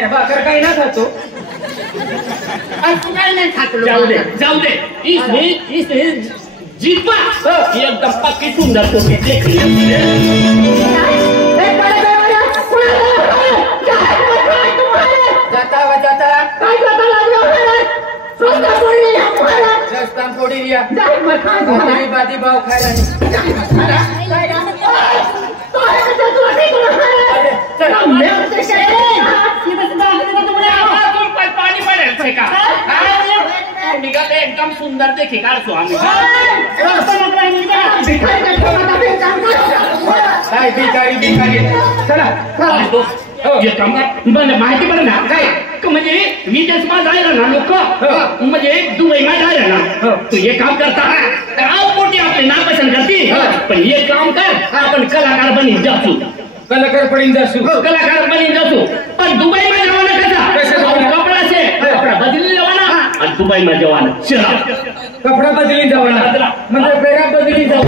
नाही भाकर काही ना खातो काय नाही खातो जाऊ दे इसने जीतवा एकदम पक्की सुंदर तो देख रस्ता पोड़ी दिया बाती भाव खाएगा पाणी पडेल का निघाले एकदम सुंदर देखी काढतो आम्ही भिकारी भिकारी चला माहिती पडे ना काय म्हणजे विदेशમાં जायला ना लोक म्हणजे दुबईમાં जायला ना तू हे काम करता मोठी आपले नापसंत करते पण हे काम कर आपण कलाकार बनीन जासू कलाकार बनीन जासू पण दुबईમાં જવાના कसा कपड़ा से कपड़ा बदली लेवाना आणि दुबईમાં જવાના चला कपड़ा बदली जावाना म्हणजे पेरा बदली जाऊ